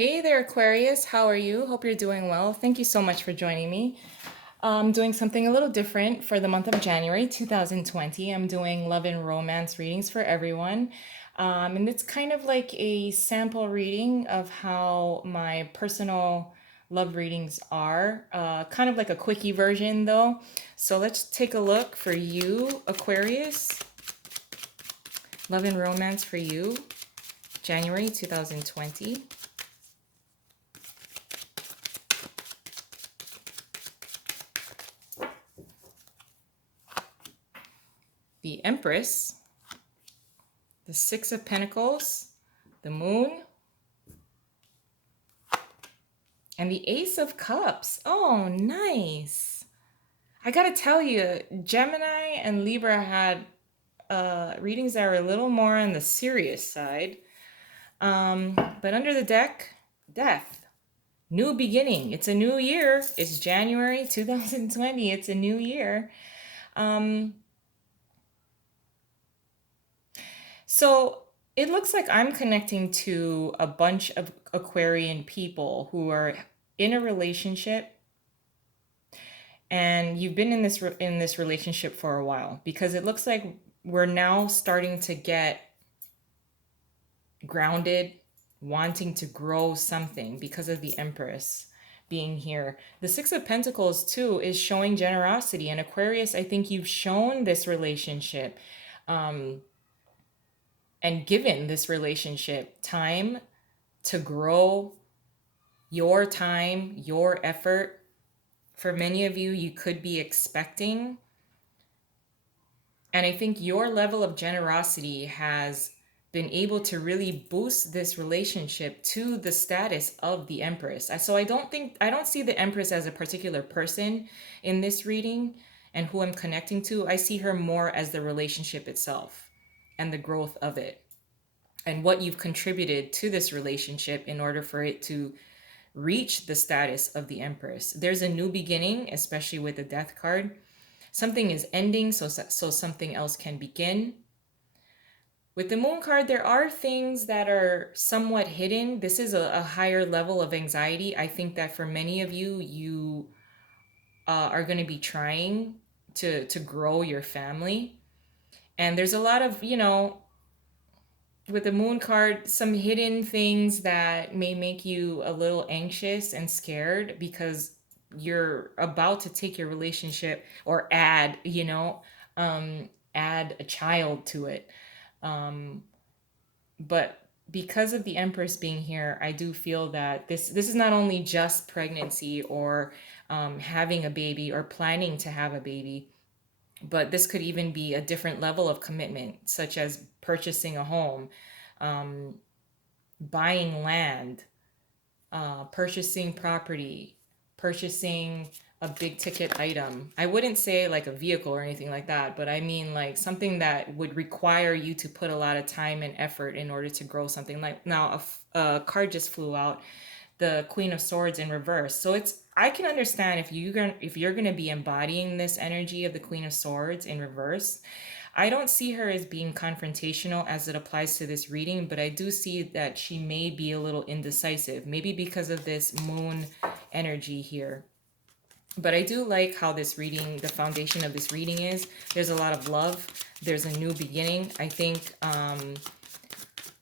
Hey there, Aquarius. How are you? Hope you're doing well. Thank you so much for joining me. I'm doing something a little different for the month of January 2020. I'm doing love and romance readings for everyone. And it's kind of like a sample reading of how my personal love readings are. Kind of like a quickie version, though. So let's take a look for you, Aquarius. Love and romance for you, January 2020. The Empress, the Six of Pentacles, the Moon, and the Ace of Cups. Oh, nice. I gotta tell you, Gemini and Libra had readings that were a little more on the serious side. But under the deck, Death, new beginning. It's a new year. It's January 2020. It's a new year. Um, So it looks like I'm connecting to a bunch of Aquarian people who are in a relationship, and you've been in this relationship for a while, because it looks like we're now starting to get grounded, wanting to grow something because of the Empress being here. The Six of Pentacles too is showing generosity, and Aquarius, I think you've shown this relationship um, and given this relationship time to grow, your time, your effort. For many of you, you could be expecting. And I think your level of generosity has been able to really boost this relationship to the status of the Empress. So I don't see the Empress as a particular person in this reading and who I'm connecting to. I see her more as the relationship itself and the growth of it, and what you've contributed to this relationship in order for it to reach the status of the Empress. There's a new beginning, especially with the Death card. Something is ending, so something else can begin. With the Moon card, there are things that are somewhat hidden. This is a higher level of anxiety. I think that for many of you, you are going to be trying to grow your family. And there's a lot of, with the Moon card, some hidden things that may make you a little anxious and scared because you're about to take your relationship or add a child to it. Um, but because of the Empress being here, I do feel that this is not only just pregnancy or having a baby or planning to have a baby, but this could even be a different level of commitment, such as purchasing a home, um, buying land, purchasing property, purchasing a big ticket item. I wouldn't say like a vehicle or anything like that, but I mean like something that would require you to put a lot of time and effort in order to grow something. Like now, a card just flew out, the Queen of Swords in reverse. So I can understand if you're gonna be embodying this energy of the Queen of Swords in reverse. I don't see her as being confrontational as it applies to this reading, but I do see that she may be a little indecisive, maybe because of this Moon energy here. But I do like how this reading, the foundation of this reading is. There's a lot of love. There's a new beginning. I think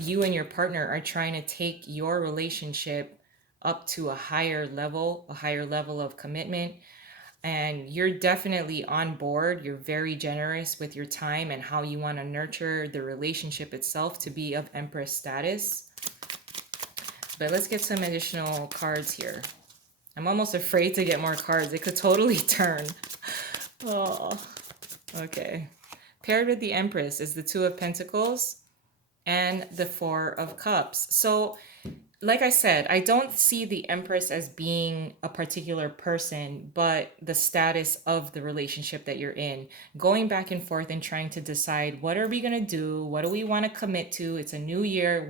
you and your partner are trying to take your relationship up to a higher level of commitment. And you're definitely on board. You're very generous with your time and how you want to nurture the relationship itself to be of Empress status. But let's get some additional cards here. I'm almost afraid to get more cards. It could totally turn. Oh, okay. Paired with the Empress is the Two of Pentacles and the Four of Cups. So like I said, I don't see the Empress as being a particular person, but the status of the relationship that you're in. Going back and forth and trying to decide, what are we going to do? What do we want to commit to? It's a new year.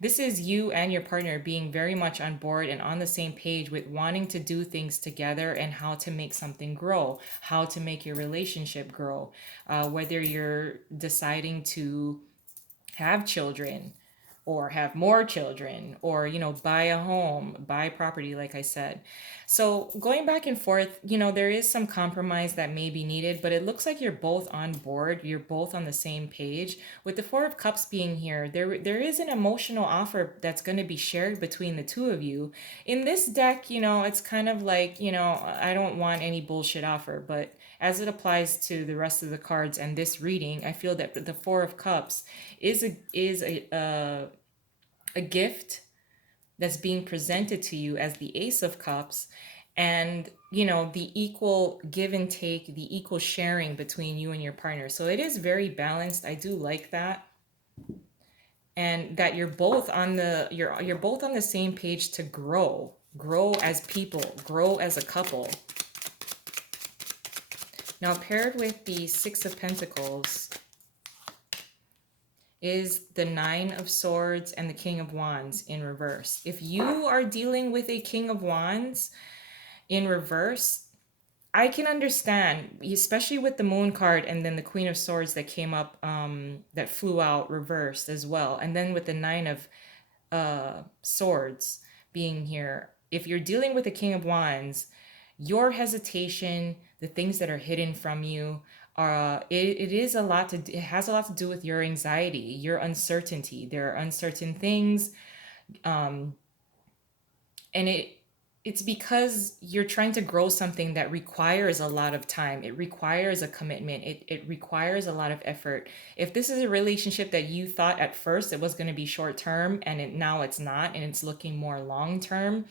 This is you and your partner being very much on board and on the same page with wanting to do things together and how to make something grow, how to make your relationship grow. Whether you're deciding to have children, or have more children, or buy a home, buy property, like I said. So going back and forth, there is some compromise that may be needed, but it looks like you're both on board, you're both on the same page. With the Four of Cups being here, there is an emotional offer that's going to be shared between the two of you. In this deck, it's kind of like, I don't want any bullshit offer, but as it applies to the rest of the cards and this reading, I feel that the Four of Cups is a gift that's being presented to you as the Ace of Cups, and the equal give and take, the equal sharing between you and your partner. So it is very balanced. I do like that. And that you're both on the same page to grow as people, grow as a couple. Now, paired with the Six of Pentacles is the Nine of Swords and the King of Wands in reverse. If you are dealing with a King of Wands in reverse, I can understand, especially with the Moon card and then the Queen of Swords that came up, that flew out reversed as well. And then with the Nine of Swords being here, if you're dealing with the King of Wands, your hesitation, the things that are hidden from you, it has a lot to do with your anxiety, your uncertainty. There are uncertain things, um, and it's because you're trying to grow something that requires a lot of time. It requires a commitment. It requires a lot of effort. If this is a relationship that you thought at first it was going to be short term, and now it's not, and it's looking more long term,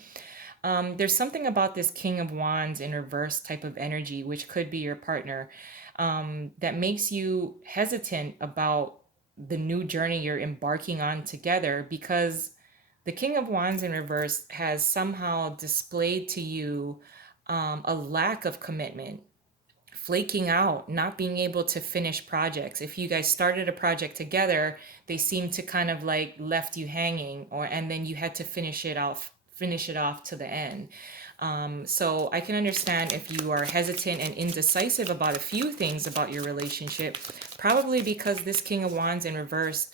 there's something about this King of Wands in reverse type of energy, which could be your partner, that makes you hesitant about the new journey you're embarking on together, because the King of Wands in reverse has somehow displayed to you a lack of commitment, flaking out, not being able to finish projects. If you guys started a project together, they seem to kind of like left you hanging, and then you had to finish it off to the end. So I can understand if you are hesitant and indecisive about a few things about your relationship, probably because this King of Wands in reverse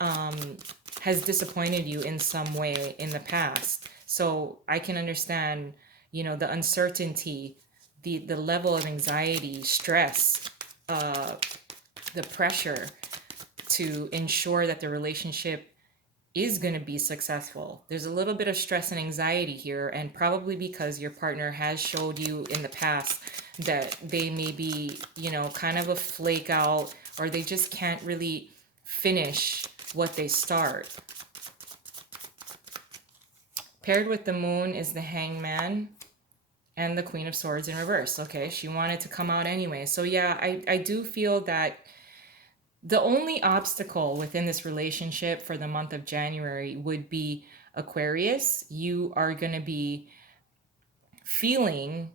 um, has disappointed you in some way in the past. So I can understand, the uncertainty, the level of anxiety, stress, uh, the pressure to ensure that the relationship is going to be successful. There's a little bit of stress and anxiety here, and probably because your partner has showed you in the past that they may be, kind of a flake out, or they just can't really finish what they start. Paired with the Moon is the Hangman and the Queen of Swords in reverse. Okay, she wanted to come out anyway. So yeah, I do feel that the only obstacle within this relationship for the month of January would be Aquarius. You are going to be feeling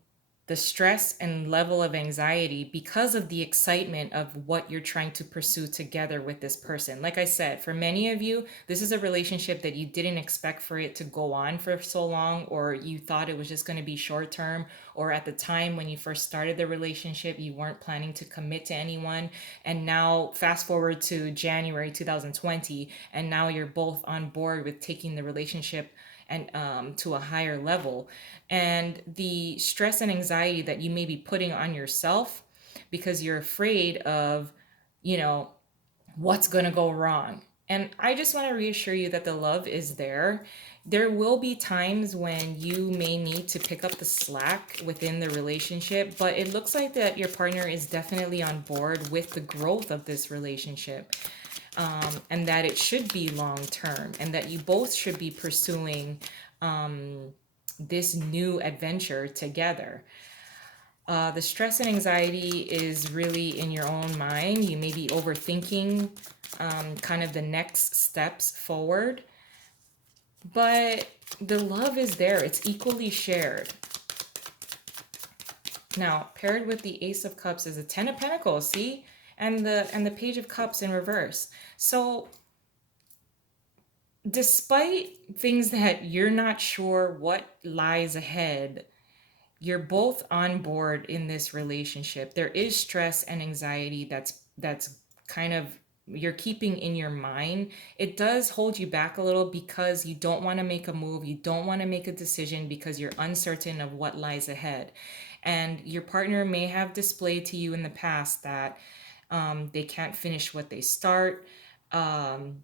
the stress and level of anxiety because of the excitement of what you're trying to pursue together with this person. Like I said, for many of you, this is a relationship that you didn't expect for it to go on for so long, or you thought it was just going to be short term, or at the time when you first started the relationship, you weren't planning to commit to anyone. And now, fast forward to January 2020, and now you're both on board with taking the relationship and to a higher level. And the stress and anxiety that you may be putting on yourself because you're afraid of, you know, what's going to go wrong. And I just want to reassure you that the love is there. There will be times when you may need to pick up the slack within the relationship, but it looks like that your partner is definitely on board with the growth of this relationship, and that it should be long term, and that you both should be pursuing this new adventure together. The stress and anxiety is really in your own mind. You may be overthinking kind of the next steps forward, but the love is there. It's equally shared. Now, paired with the Ace of Cups is a Ten of Pentacles, see? And the Page of Cups in reverse. So despite things that you're not sure what lies ahead, you're both on board in this relationship. There is stress and anxiety that's kind of you're keeping in your mind, it does hold you back a little because you don't want to make a move, you don't want to make a decision because you're uncertain of what lies ahead. And your partner may have displayed to you in the past that they can't finish what they start. Um,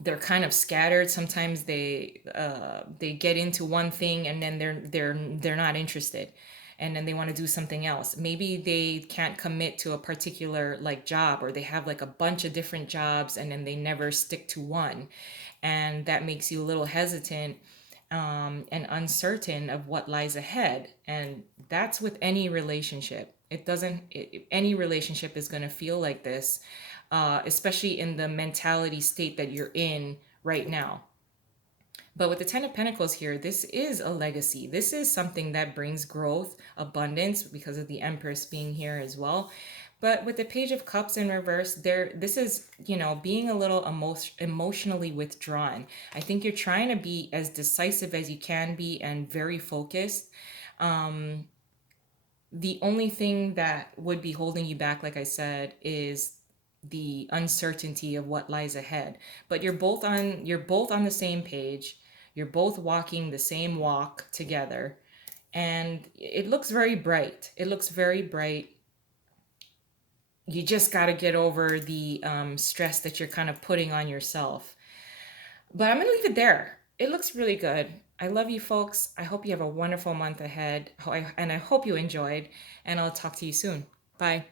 they're kind of scattered. Sometimes they get into one thing and then they're not interested, and then they want to do something else. Maybe they can't commit to a particular like job, or they have like a bunch of different jobs and then they never stick to one, and that makes you a little hesitant and uncertain of what lies ahead. And that's with any relationship. It doesn't, any relationship is going to feel like this, especially in the mentality state that you're in right now. But with the Ten of Pentacles here, this is a legacy. This is something that brings growth, abundance, because of the Empress being here as well. But with the Page of Cups in reverse, there, this is, being a little emotionally withdrawn. I think you're trying to be as decisive as you can be and very focused. The only thing that would be holding you back, like I said, is the uncertainty of what lies ahead. But you're both on the same page. You're both walking the same walk together, and it looks very bright. It looks very bright. You just got to get over the stress that you're kind of putting on yourself. But I'm going to leave it there. It looks really good. I love you folks. I hope you have a wonderful month ahead. And I hope you enjoyed. And I'll talk to you soon. Bye.